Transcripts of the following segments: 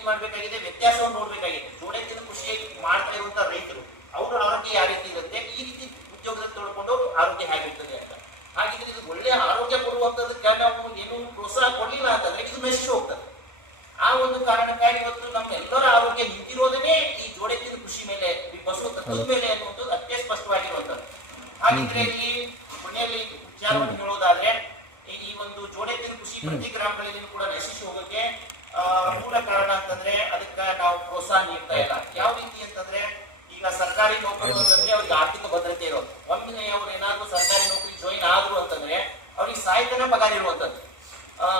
ಏನ್ ಮಾಡ್ಬೇಕಾಗಿದೆ? ವ್ಯತ್ಯಾಸವನ್ನು ನೋಡ್ಬೇಕಾಗಿದೆ. ಜೋಡೆತ್ತಿನ ಕೃಷಿ ಮಾಡ್ತಾ ಇರುವಂತ ರೈತರು. ಅವರ ಆರೋಗ್ಯ ಯಾವ ರೀತಿ ಇರುತ್ತೆ? ಈ ರೀತಿ ಉದ್ಯೋಗದಲ್ಲಿ ತೊಳ್ಕೊಂಡು ಅವ್ರ ಆರೋಗ್ಯ ಹೇಗಿರ್ತದೆ ಅಂತ. ಹಾಗಿದ್ರೆ ಇದು ಒಳ್ಳೆ ಆರೋಗ್ಯ ಕೊಡುವಂತದಕ್ಕೆ ನಾವು ಏನು ಪ್ರೋತ್ಸಾಹ ಕೊಡ್ಲಿಲ್ಲ ಅಂತಂದ್ರೆ ಇದು ಮೆಸ್ಸು ಹೋಗ್ತದೆ. ಆ ಒಂದು ಕಾರಣಕ್ಕಾಗಿ ಇವತ್ತು ನಮ್ಮ ಎಲ್ಲರ ಆರೋಗ್ಯ ನಿಂತಿರೋದನ್ನೇ ಈ ಜೋಡೆತ್ತಿನ ಕೃಷಿ ಮೇಲೆ ಈ ಬಸವ ತತ್ವದ ಮೇಲೆ ಅನ್ನುವಂಥದ್ದು ಅತ್ಯ ಸ್ಪಷ್ಟವಾಗಿರುವಂತದ್ದು ಹಾಗಿದ್ರೆ ಇಲ್ಲಿ ಕೊನೆಯಲ್ಲಿ ವಿಚಾರವನ್ನು ಹೇಳೋದಾದ್ರೆ ಈ ಒಂದು ಜೋಡೆತ್ತಿನ ಕೃಷಿ ಪ್ರತಿ ಗ್ರಾಮಗಳಲ್ಲಿ ಕೂಡ ನಶಿಸಿ ಹೋಗಕ್ಕೆ ಆ, ಮೂಲ ಕಾರಣ ನಾವು ಪ್ರೋತ್ಸಾಹ ನೀಡ್ತಾ ಇಲ್ಲ. ಯಾವ ರೀತಿ ಅಂತಂದ್ರೆ ಈಗ ಸರ್ಕಾರಿ ನೌಕರಿ ಅಂತಂದ್ರೆ ಅವ್ರಿಗೆ ಆರ್ಥಿಕ ಭದ್ರತೆ ಇರೋದು. ಒಮ್ಮೆ ಅವ್ರು ಏನಾದ್ರು ಸರ್ಕಾರಿ ನೌಕರಿ ಜಾಯಿನ್ ಆದ್ರು ಅಂತಂದ್ರೆ ಅವ್ರಿಗೆ ಸಾಹಿತ್ಯನ ಪಗಾರ ಇರುವಂತದ್ದು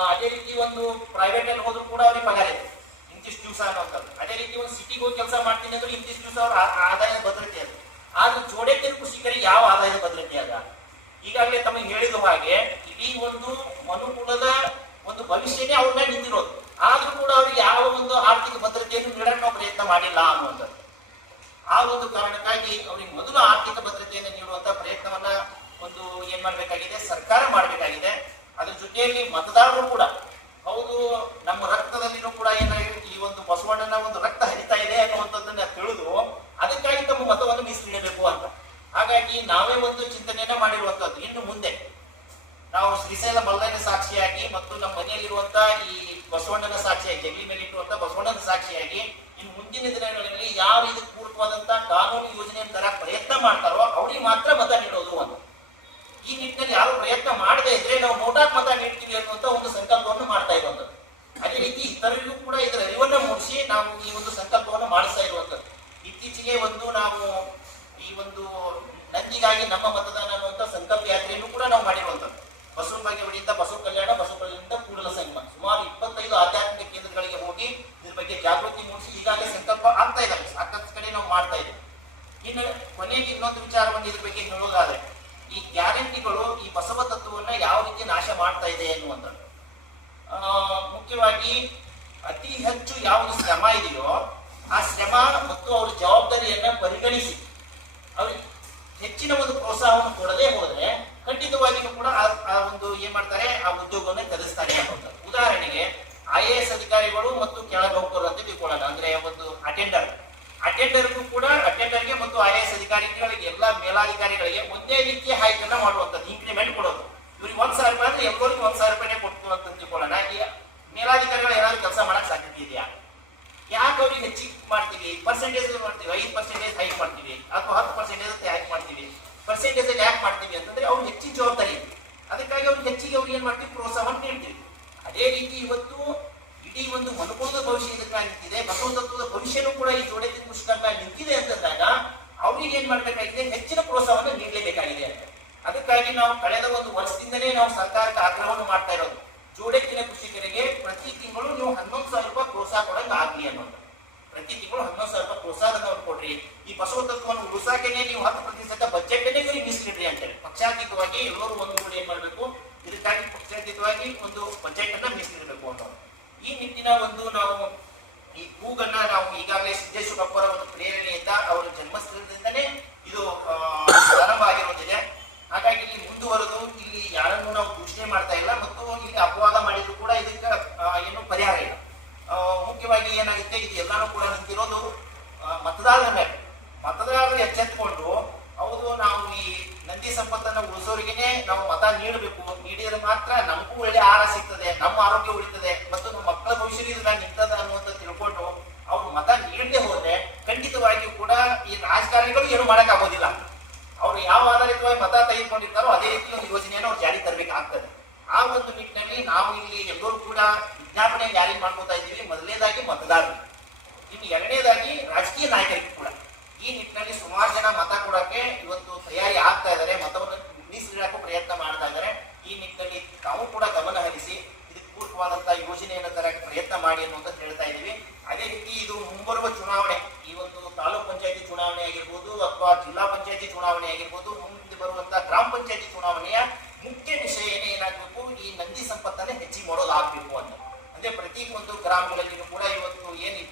ಅದೇ ರೀತಿ ಒಂದು ಪ್ರೈವೇಟ್ ಅಲ್ಲಿ ಹೋದ್ರು ಕೂಡ ಅವ್ರಿಗೆ ಪಗಾರ ಇದೆ. ಇಂತಿಷ್ಟು ದಿವಸ ಅನ್ನೋಂಥದ್ದು ಅದೇ ರೀತಿ ಒಂದು ಸಿಟಿಗೆ ಹೋಗಿ ಕೆಲಸ ಮಾಡ್ತೀನಿ ಅಂದ್ರೆ ಇಂತಿಷ್ಟು ದಿವಸ ಅವ್ರ ಆದಾಯದ ಭದ್ರತೆ ಅದು. ಆದ್ರೆ ಜೋಡೆತ್ತಿನ ಕೃಷಿಕರಿಗೆ ಯಾವ ಆದಾಯದ ಭದ್ರತೆ ಅದ? ಈಗಾಗಲೇ ತಮಗೆ ಹೇಳಿದ ಹಾಗೆ ಇಡೀ ಒಂದು ಮನುಕುಲದ ಒಂದು ಭವಿಷ್ಯನೇ ಅವ್ರನ್ನ ನಿಂತಿರೋದು. ಆದ್ರೂ ಕೂಡ ಅವರು ಯಾವ ಒಂದು ಆರ್ಥಿಕ ಭದ್ರತೆಯನ್ನು ನೀಡಕ್ಕೆ ಪ್ರಯತ್ನ ಮಾಡಿಲ್ಲ ಅನ್ನುವಂಥದ್ದು. ಆ ಒಂದು ಕಾರಣಕ್ಕಾಗಿ ಅವರಿಗೆ ಮೊದಲು ಆರ್ಥಿಕ ಭದ್ರತೆಯನ್ನು ನೀಡುವಂತ ಪ್ರಯತ್ನವನ್ನ ಒಂದು ಏನ್ ಮಾಡ್ಬೇಕಾಗಿದೆ? ಸರ್ಕಾರ ಮಾಡಬೇಕಾಗಿದೆ. ಅದ್ರ ಜೊತೆಯಲ್ಲಿ ಮತದಾರರು ಕೂಡ, ಹೌದು, ನಮ್ಮ ರಕ್ತದಲ್ಲಿನೂ ಕೂಡ ಏನಾಗಿದೆ? ಈ ಒಂದು ಬಸವಣ್ಣನ ಒಂದು ರಕ್ತ ಹರಿತಾ ಇದೆ ಅನ್ನುವಂಥದ್ದನ್ನ ತಿಳಿದು ಅದಕ್ಕಾಗಿ ತಮ್ಮ ಮತವನ್ನು ಮೀಸಲಿಡಬೇಕು ಅಂತ. ಹಾಗಾಗಿ ನಾವೇ ಒಂದು ಚಿಂತನೆಯನ್ನ ಮಾಡಿರುವಂತದ್ದು ಇನ್ನು ಮುಂದೆ ನಾವು ಶ್ರೀಶೈಲ ಮಲ್ಲಯ್ಯನ ಸಾಕ್ಷಿಯಾಗಿ ಮತ್ತು ನಮ್ಮ ಮನೆಯಲ್ಲಿರುವಂತಹ ಈ ಬಸವಣ್ಣನ ಸಾಕ್ಷಿಯಾಗಿ, ಜಗಲಿ ಮೇಲೆ ಇಟ್ಟುವಂತಹ ಬಸವಣ್ಣನ ಸಾಕ್ಷಿಯಾಗಿ ಇನ್ನು ಮುಂದಿನ ದಿನಗಳಲ್ಲಿ ಯಾವ ಇದಕ್ಕೆ ಪೂರಕವಾದಂತ ಕಾನೂನು ಯೋಜನೆ ತರ ಪ್ರಯತ್ನ ಮಾಡ್ತಾರೋ ಅವ್ರಿಗೆ ಮಾತ್ರ ಮತ ನೀಡೋದು ಅಂತ ಈ ನಿಟ್ಟಿನಲ್ಲಿ ಯಾರು ಪ್ರಯತ್ನ ಮಾಡದೇ ಇದ್ರೆ ನಾವು ನೋಟಾಕ್ ಮತ ನೀಡ್ತೀವಿ ಅನ್ನುವಂತ ಒಂದು ಸಂಕಲ್ಪವನ್ನು ಮಾಡ್ತಾ ಇರುವಂತದ್ದು ಅದೇ ರೀತಿ ಇತರರಿಗೂ ಕೂಡ ಇದರ ಅರಿವನ್ನ ಮೂಡಿಸಿ ನಾವು ಈ ಒಂದು ಸಂಕಲ್ಪವನ್ನು ಮಾಡಿಸ್ತಾ ಇರುವಂತದ್ದು ಇತ್ತೀಚೆಗೆ ಒಂದು ನಾವು ಈ ಒಂದು ನಂದಿಗಾಗಿ ನಮ್ಮ ಮತದಾನ ಅನ್ನುವಂತ ಸಂಕಲ್ಪ ಯಾತ್ರೆಯನ್ನು ಕೂಡ ನಾವು ಮಾಡಿರುವಂತದ್ದು ಬಸವ ಬಗ್ಗೆ ಹೊಡೆಯಿಂದ ಬಸವ ಕಲ್ಯಾಣ ಬಸವ ಕಲ್ಯಾಣದಿಂದ ಕೂಡಲ ಸಂಗಮ. ಸುಮಾರು ಇಪ್ಪತ್ತೈದು ಆಧ್ಯಾತ್ಮಿಕ ಕೇಂದ್ರಗಳಿಗೆ ಹೋಗಿ ಇದ್ರ ಬಗ್ಗೆ ಜಾಗೃತಿ ಮೂಡಿಸಿ ಈಗಾಗಲೇ ಸಂಕಲ್ಪ ಆಗ್ತಾ ಇದ್ದಾರೆ ಸಾಕಷ್ಟು ಕಡೆ ನಾವು ಮಾಡ್ತಾ ಇದ್ದೇವೆ. ಇನ್ನು ಕೊನೆಗೆ ಇನ್ನೊಂದು ವಿಚಾರವನ್ನು ಇದ್ರ ಬಗ್ಗೆ ಹೇಳೋದಾದ್ರೆ ಈ ಗ್ಯಾರಂಟಿಗಳು ಈ ಬಸವ ತತ್ವವನ್ನ ಯಾವ ರೀತಿ ನಾಶ ಮಾಡ್ತಾ ಇದೆ ಎನ್ನುವಂಥದ್ದು. ಮುಖ್ಯವಾಗಿ ಅತಿ ಹೆಚ್ಚು ಯಾವುದು ಶ್ರಮ ಇದೆಯೋ, ಆ ಶ್ರಮ ಮತ್ತು ಅವರ ಜವಾಬ್ದಾರಿಯನ್ನ ಪರಿಗಣಿಸಿ, ಅವ್ರಿಗೆ ಹೆಚ್ಚಿನ ಒಂದು ಪ್ರೋತ್ಸಾಹವನ್ನು ಕೊಡದೇ ಹೋದ್ರೆ ಖಂಡಿತವಾಗಿಯೂ ಕೂಡ ಆ- ಒಂದು ಏನ್ ಮಾಡ್ತಾರೆ, ಆ ಉದ್ಯೋಗವನ್ನು ಅನ್ನುವಂಥದ್ದು ಉದಾಹರಣೆಗೆ ಐ ಎ ಎಸ್ ಅಧಿಕಾರಿಗಳು ಮತ್ತು ಕೆಳನೌಕರರು ಅಂತ ತಿಳ್ಕೊಳ್ಳೋಣ. ಅಂದ್ರೆ ಒಂದು ಅಟೆಂಡರ್ ಅಟೆಂಡರ್ಗೂ ಕೂಡ ಅಟೆಂಡರ್ಗೆ ಮತ್ತು ಐ ಎಸ್ ಅಧಿಕಾರಿಗಳಿಗೆ, ಎಲ್ಲ ಮೇಲಾಧಿಕಾರಿಗಳಿಗೆ ಒಂದೇ ರೀತಿಯ ಹೈಕನ್ನ ಮಾಡುವಂಥದ್ದು ಇನ್ಕ್ರಿಮೆಂಟ್ ಕೊಡೋದು. ಇವ್ರಿಗೆ ಒಂದ್ ಸಾವಿರ ರೂಪಾಯಿ ಅಂದ್ರೆ ಎಲ್ಲರಿಗೂ ಒಂದ್ ಸಾವಿರ ರೂಪಾಯಿ ಕೊಡ್ತು ಅಂತ ತಿಳ್ಕೊಳ್ಳೋಣ. ಈಗ ಮೇಲಾಧಿಕಾರಿಗಳು ಏನಾದ್ರು ಕೆಲಸ ಮಾಡಕ್ ಸಾಧ್ಯತೆ ಇದೆಯಾ? ಯಾಕೆ ಅವ್ರಿಗೆ ಹೆಚ್ಚಿಗೆ ಮಾಡ್ತೀವಿ ಪರ್ಸೆಂಟೇಜ್ ಮಾಡ್ತೀವಿ, ಐದು ಪರ್ಸೆಂಟೇಜ್ ಹೈಕ್ ಮಾಡ್ತೀವಿ. ಅಥವಾ ಹತ್ತು ಪರ್ಸೆಂಟೇಜ್ ಹೈಕ್ ಮಾಡ್ತೀವಿ ಪರ್ಸೆಂಟೇಜ್ ಯಾಕೆ ಮಾಡ್ತೀವಿ ಅಂತಂದ್ರೆ ಅವ್ರಿಗೆ ಹೆಚ್ಚಿನ ಜವಾಬ್ದಾರಿ ಇದೆ. ಅದಕ್ಕಾಗಿ ಅವ್ರಿಗೆ ಹೆಚ್ಚಿಗೆ ಅವ್ರಿಗೆ ಏನ್ ಮಾಡ್ತೀವಿ ಪ್ರೋತ್ಸಾಹವನ್ನು ನೀಡ್ತೀವಿ ಅದೇ ರೀತಿ ಇವತ್ತು ಇಡೀ ಒಂದು ಮನುಕುಲದ ಭವಿಷ್ಯ ಇದಕ್ಕೆ ನಿಂತಿದೆ ಬಸವ ತತ್ವದ ಭವಿಷ್ಯನೂ ಕೂಡ ಈ ಜೋಡೆತಿನ ಮುಷ್ಕರ ಮೇಲೆ ನಿಂತಿದೆ ಅಂತಂದಾಗ ಅವ್ರಿಗೆ ಏನ್ ಮಾಡ್ಬೇಕಾಗಿದೆ, ಹೆಚ್ಚಿನ ಪ್ರೋತ್ಸಾಹವನ್ನು ನೀಡಲೇಬೇಕಾಗಿದೆ ಅಂತ. ಅದಕ್ಕಾಗಿ ನಾವು ಕಳೆದ ಒಂದು ವರ್ಷದಿಂದಲೇ ನಾವು ಸರ್ಕಾರಕ್ಕೆ ಆಗ್ರಹವನ್ನು ಮಾಡ್ತಾ ಇರೋದು. ಜೋಡೆಕ್ಕಿನ ಕೃಷಿಕರಿಗೆ ಪ್ರತಿ ತಿಂಗಳು ನೀವು ಹನ್ನೊಂದು ಸಾವಿರ ರೂಪಾಯಿ ಪ್ರೋತ್ಸಾಹ ಕೊಡಂಗ ಆಗ್ಲಿ ಅನ್ನೋದು. ಪ್ರತಿ ತಿಂಗಳು ಹನ್ನೊಂದು ಸಾವಿರ ರೂಪಾಯಿ ಪ್ರೋತ್ಸಾಹವನ್ನು ಕೊಡ್ರಿ. ಈ ಬಸವ ತತ್ವವನ್ನು ಉಳಿಸಾಕೆನೆ ನೀವು ಹತ್ತು ಪ್ರತಿಶತ ಬಜೆಟ್ ಇವರಿಗೆ ಮೀಸಲಿಡ್ರಿ ಅಂತೇಳಿ. ಪಕ್ಷಾತೀತವಾಗಿ ಎಲ್ಲರೂ ಒಂದು ಕೂಡ ಏನ್ ಮಾಡಬೇಕು? ಇದಕ್ಕಾಗಿ ಪಕ್ಷಾತೀತವಾಗಿ ಒಂದು ಬಜೆಟ್ ಅನ್ನ ಮೀಸಲಿಡಬೇಕು ಅಂತ ಈ ನಿಟ್ಟಿನ ಒಂದು ನಾವು ಈ ಕೂಗನ್ನ ನಾವು ಈಗಾಗಲೇ ಸಿದ್ದೇಶ್ವರಪ್ಪರ ಒಂದು ಪ್ರೇರಣೆಯಿಂದ, ಅವರ ಜನ್ಮಸ್ಥಳದಿಂದನೇ ಇದು ಆ, ಪ್ರಾರಂಭ ಆಗಿರೋದಿದೆ ಹಾಗಾಗಿ ಇಲ್ಲಿ ಮುಂದುವರೆದು ಇಲ್ಲಿ ಯಾರನ್ನು ನಾವು ದೂಷಣೆ ಮಾಡ್ತಾ ಇಲ್ಲ ಮತ್ತು ಇಲ್ಲಿ ಅಪವಾದ ಮಾಡಿದ್ರು ಕೂಡ ಇದಕ್ಕೆ ಆ, ಏನು ಪರಿಹಾರ ಇಲ್ಲ ಆ, ಮುಖ್ಯವಾಗಿ ಏನಾಗುತ್ತೆ ಇದು ಎಲ್ಲಾನು ಕೂಡ ನಿಂತಿರೋದು ಆ, ಮತದಾರರ ಮೇಲೆ ಎಚ್ಚೆತ್ತುಕೊಂಡು ಹೌದು, ನಾವು ಈ ನಂದಿ ಸಂಪತ್ತನ್ನ ಉಳಿಸೋರಿಗೆ ನಾವು ಮತ ನೀಡಬೇಕು. ನೀಡಿದ್ರೆ ಮಾತ್ರ ನಮಗೂ ಒಳ್ಳೆ ಆಹಾರ ಸಿಗ್ತದೆ, ನಮ್ಮ ಆರೋಗ್ಯ ಉಳಿತದೆ, ಮತ್ತು ನಮ್ಮ ಮಕ್ಕಳ ಭವಿಷ್ಯ ಇದ್ರ ನಿಂತದ ಅನ್ನುವಂತ ತಿಳ್ಕೊಂಡು ಅವ್ರು ಮತ ನೀಡದೆ ಹೋದ್ರೆ ಖಂಡಿತವಾಗಿಯೂ ಕೂಡ ಈ ರಾಜಕಾರಣಿಗಳು ಏನು ಮಾಡಕ್ ಆಗೋದಿಲ್ಲ ಅವ್ರು ಯಾವ ಆಧಾರಿತವಾಗಿ ಮತ ತೆಗೆದುಕೊಂಡಿರ್ತಾರೋ ಅದೇ ರೀತಿ ಒಂದು ಯೋಜನೆಯನ್ನು ಅವ್ರು ಜಾರಿ ತರಬೇಕಾಗ್ತದೆ. ಆ ಒಂದು ನಿಟ್ಟಿನಲ್ಲಿ ನಾವು ಇಲ್ಲಿ ಎಲ್ಲರೂ ಕೂಡ ವಿಜ್ಞಾಪನೆ ಜಾರಿ ಮಾಡ್ಕೋತಾ ಇದ್ದೀವಿ. ಮೊದಲನೇದಾಗಿ ಮತದಾರರು. ಇನ್ನು ಎರಡನೇದಾಗಿ ರಾಜಕೀಯ ನಾಯಕರಿಗೂ ಕೂಡ. ಈ ನಿಟ್ಟಿನಲ್ಲಿ ಸುಮಾರು ಜನ ಮತ ಕೊಡಕ್ಕೆ ಇವತ್ತು ತಯಾರಿ ಆಗ್ತಾ ಇದ್ದಾರೆ ಮತವನ್ನು ಮೀಸಲಿಡಕ್ಕೂ ಪ್ರಯತ್ನ ಮಾಡ್ತಾ ಇದ್ದಾರೆ ಈ ನಿಟ್ಟಿನಲ್ಲಿ ತಾವು ಕೂಡ ಗಮನ ಹರಿಸಿ ಇದಕ್ಕೆ ಪೂರಕವಾದಂತಹ ಯೋಜನೆಯನ್ನು ತರಕ್ಕೆ ಪ್ರಯತ್ನ ಮಾಡಿ ಅನ್ನುವಂತ ಹೇಳ್ತಾ ಇದ್ದೀವಿ. ಅದೇ ರೀತಿ ಇದು ಮುಂಬರುವ ಚುನಾವಣೆ. ಈ ಒಂದು ತಾಲೂಕ್ ಪಂಚಾಯತಿ ಚುನಾವಣೆ ಆಗಿರ್ಬೋದು ಅಥವಾ ಜಿಲ್ಲಾ ಪಂಚಾಯತಿ ಚುನಾವಣೆ ಆಗಿರ್ಬೋದು, ಮುಂದೆ ಬರುವಂತಹ ಗ್ರಾಮ ಪಂಚಾಯತಿ ಚುನಾವಣೆಯ ಮುಖ್ಯ ವಿಷಯ ಏನೇ ಏನಾಗಬೇಕು, ಈ ನಂದಿ ಸಂಪತ್ತನ್ನೇ ಹೆಚ್ಚಿಗೆ ಮಾಡೋದಾಗಬೇಕು ಅಂತ. ಅಂದ್ರೆ ಪ್ರತಿ ಒಂದು ಗ್ರಾಮಗಳಲ್ಲಿಯೂ ಕೂಡ ಇವತ್ತು ಏನು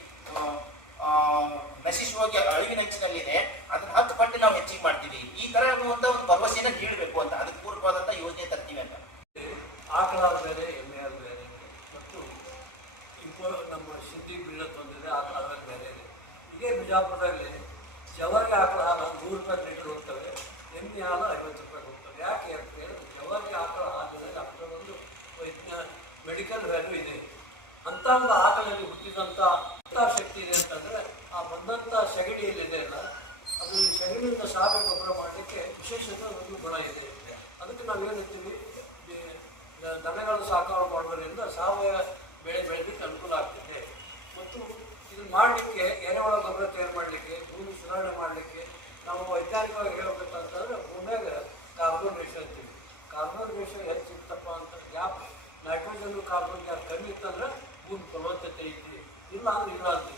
ನಶಿಸಿ ಹೋಗಿ ಅಳಿವಿನ ಅಂಚಿನಲ್ಲಿದೆ. ಅದನ್ನ ಹತ್ತು ಪಟ್ಟು ನಾವು ಹೆಚ್ಚಿಗೆ ಮಾಡ್ತೀವಿ. ಈ ತರ ಅನ್ನುವಂತ ಒಂದು ಭರವಸೆನ ನೀಡಬೇಕು ಅಂತ. ಅದಕ್ಕೆ ಪೂರಕವಾದಂತ ಯೋಜನೆ ತರ್ತೀವಿ ಅಂತ. ಆಕಳ ಬೇರೆ ಎಮ್ಮೆ ಬೇರೆ ಮತ್ತು ಇಂಕೋ ನಮ್ಮ ಸಿದ್ಧಿ ಬೀಳ ತಂದಿದೆ ಆಕಳ ಬೇರೆ ಇದೆ. ಇದೇ ಬಿಜಾಪುರದಲ್ಲಿ ಜವಾರಿ ಆಕಳ ಹಾಲು ನೂರು ರೂಪಾಯಿ ಲೀಟರ್ ಹೋಗ್ತವೆ. ಎಮ್ಮೆ ಹಾಲು ಐವತ್ತು ರೂಪಾಯಿ ಹೋಗ್ತವೆ. ಯಾಕೆ ಅಂತ ಹೇಳಿದ್ರೆ ಜವಾರಿ ಆಕಳ ಹಾಲಿನಲ್ಲಿ ಅಷ್ಟೊಂದು ವೈಜ್ಞಾನ ಮೆಡಿಕಲ್ ವ್ಯಾಲ್ಯೂ ಇದೆ. ಅಂತ ಒಂದು ಆಕಳಲ್ಲಿ ಹುಟ್ಟಿದಂಥ ಅಂಥ ಶಕ್ತಿ ಇದೆ ಅಂತಂದ್ರೆ ಆ ಬಂದಂಥ ಸಗಣಿ ಏನಿದೆ ಅಲ್ಲ, ಅದು ಈ ಸಗಣಿಯಿಂದ ಸಾವಯವ ಗೊಬ್ಬರ ಮಾಡಲಿಕ್ಕೆ ವಿಶೇಷತೆ ಒಂದು ಗುಣ ಇದೆ. ಅದಕ್ಕೆ ನಾವು ಹೇಳ್ತೀವಿ? ಈ ದ- ದನಗಳು ಸಾಕಾಣಿಕೆ ಮಾಡೋದ್ರಿಂದ ಸಾವಯವ ಬೆಳೆ ಬೆಳೆದಿಕ್ಕೆ ಅನುಕೂಲ ಆಗ್ತಿದೆ. ಮತ್ತು ಇದನ್ನು ಮಾಡಲಿಕ್ಕೆ ಎರೆಹುಳ ಗೊಬ್ಬರ ತಯಾರು ಮಾಡಲಿಕ್ಕೆ, ಭೂಮಿ ಸುಧಾರಣೆ ಮಾಡಲಿಕ್ಕೆ ನಾವು ವೈಜ್ಞಾನಿಕವಾಗಿ ಹೇಳಬೇಕಂತಂದ್ರೆ ಭೂಮಿಯಾಗ ಕಾರ್ಬನ್ ರೇಷನ್ ಅಂತೀವಿ. ಕಾರ್ಬನ್ ರೇಷನ್ ಹೆಚ್ಚಿತ್ತಪ್ಪ ಸಿಗ್ತಪ್ಪ ಅಂತ, ಗ್ಯಾಪ್ ನೈಟ್ರೋಜನ್ ಕಾರ್ಬನ್ ಗ್ಯಾಪ್ ಕಮ್ಮಿ ಇತ್ತಂದ್ರೆ ಇಲ್ಲ ಅಂದ್ರೆ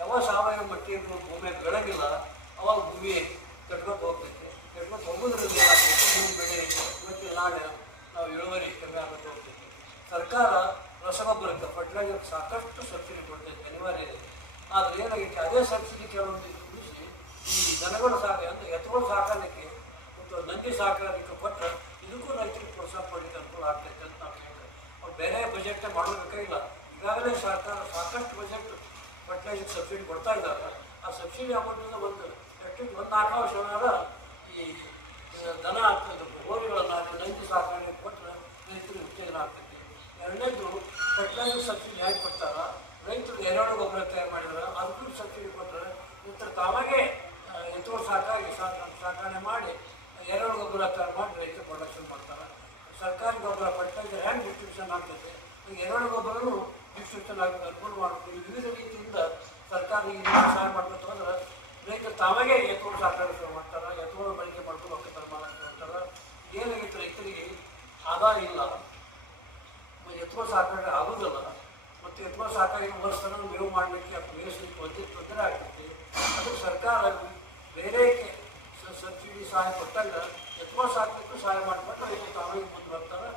ಯಾವ ಸಾವಯವ ಮಟ್ಟಿಯನ್ನು ಭೂಮಿ ಬೆಳಗಿಲ್ಲ, ಅವಾಗ ಭೂಮಿ ಕಟ್ಕೊಂಡು ಹೋಗ್ತೈತೆ ಕಟ್ಕೊಂಡು ಹೋಗೋದ್ರಿಂದ ಏನಾಗ್ತೈತೆ ಭೂಮಿ ಬೆಳೆ, ಇವತ್ತು ನಾಳೆ ನಾವು ಇಳುವರಿ ಕಮ್ಮಿ ಆಗುತ್ತೆ ಹೋಗ್ತೈತೆ ಸರ್ಕಾರ ರಸಗೊಬ್ಬರಕ್ಕೆ ಫರ್ಟಿಲೈಸರ್ ಸಾಕಷ್ಟು ಸಬ್ಸಿಡಿ ಕೊಡ್ತೈತೆ ಅನಿವಾರ್ಯ ಇದೆ ಆದರೆ ಏನಾಗೈತೆ? ಅದೇ ಸಬ್ಸಿಡಿ ಕೆಲವೊಂದು ಉಳಿಸಿ ಈ ದನಗಳು ಸಾಕ, ಅಂತ ಎತ್ತುಗಳು ಸಾಕಾಣಿಕೆ ಮತ್ತು ನಂದಿ ಸಾಕಾಣಿಕೆ ಕೊಟ್ಟರೆ ಇದಕ್ಕೂ ರೈತರಿಗೆ ಪ್ರೋತ್ಸಾಹ ಪಡಲಿಕ್ಕೆ ಅನುಕೂಲ ಆಗ್ತೈತೆ ಅಂತ ನಾವು ಹೇಳ್ತೇವೆ. ಅವ್ರು ಬೇರೆ ಬಜೆಟ್ ಮಾಡಬೇಕಾಗಿಲ್ಲ. ಈಗಾಗಲೇ ಸರ್ಕಾರ ಸಾಕಷ್ಟು ಬಜೆಟ್ ಫರ್ಟಿಲೈಸರ್ ಸಬ್ಸಿಡಿ ಕೊಡ್ತಾ ಇದ್ದಾರೆ ಆ ಸಬ್ಸಿಡಿ ಅಮೌಂಟಿಂದ ಒಂದು ಅಟ್ಲೀಸ್ಟ್ ಒಂದು ನಾಲ್ಕು ವರ್ಷ ಈ ದನ ಆಗ್ತದೆ ಹಾಕಿ ರೈತ ಸಾಕಾಣಿಕೆ ಕೊಟ್ಟರೆ ರೈತರು ಉತ್ತೇಜನ ಆಗ್ತೈತಿ. ಎರಡನೇದು ಫರ್ಟಿಲೈಸರ್ ಸಬ್ಸಿಡಿ ಹೇಗೆ ಕೊಡ್ತಾರ? ರೈತರು ಎರಡು ಗೊಬ್ಬರ ತಯಾರು ಮಾಡಿದ್ರೆ. ಅದಕ್ಕೂ ಸಬ್ಸಿಡಿ ಕೊಟ್ಟರೆ ರೈತರು ತಾವಾಗೇ ಎತ್ತುವ ಸಾಕಾಗಿ ಸಾಕಾಣೆ ಸಾಕಣೆ ಮಾಡಿ ಎರಡು ಗೊಬ್ಬರ ತಯಾರು ಮಾಡಿ ರೈತರು ಪ್ರೊಡಕ್ಷನ್ ಮಾಡ್ತಾರೆ. ಸರ್ಕಾರಿ ಗೊಬ್ಬರ ಫರ್ಟಿಲೈಸರ್ ಹ್ಯಾಂಗೆ ಡಿಸ್ಟ್ರಿಬ್ಯೂಷನ್ ಆಗ್ತೈತೆ? ಎರಡು ಗೊಬ್ಬರನು ಡಿಸ್ಟ್ರಿಬ್ಯೂಷನ್ ಆಗಿ ಅನುಕೂಲ ಮಾಡ್ತೀವಿ ವಿವಿಧ ರೀತಿಯಿಂದ ಸರ್ಕಾರ ಈ ಮಾಡ್ಕೊತ ಅಂದ್ರೆ ರೈತರು ತಾವಾಗೆ ಎತ್ತುಗಳು ಸಾಕಾಣಿಕೆ ಮಾಡ್ತಾರೆ ಎತ್ತುಗಳು ಬಳಕೆ ಮಾಡ್ಕೊಂಡು ಹೋಗ್ತಾರೆ ಮಾಡ್ತಾರೆ ಏನಾಗಿತ್ತು ರೈತರಿಗೆ? ಆದಾಯ ಇಲ್ಲ. ಎತ್ತುಗಳು ಸಾಕಾಣಿಕೆ ಆಗೋದಿಲ್ಲ. ಮತ್ತು ಎತ್ತುಗಳು ಸಾಕಾಣಿಕೆ ವರ್ಷನ ಮೇವು ಮಾಡಲಿಕ್ಕೆ ಮೇಯಿಸ್ಲಿಕ್ಕೆ ಒಂದು ತೊಂದರೆ ಆಗ್ತೈತಿ ಅದು ಸರ್ಕಾರ ಬೇರೆ ಸಬ್ಸಿಡಿ ಸಹಾಯ ಕೊಟ್ಟಾಗ ಎತ್ತುಗಳು ಸಾಕಲಿಕ್ಕೂ ಸಹಾಯ ಮಾಡಿಬಿಟ್ಟು ರೈತರು ತಾವೇ ಮುಂದೆ ಬರ್ತಾರೆ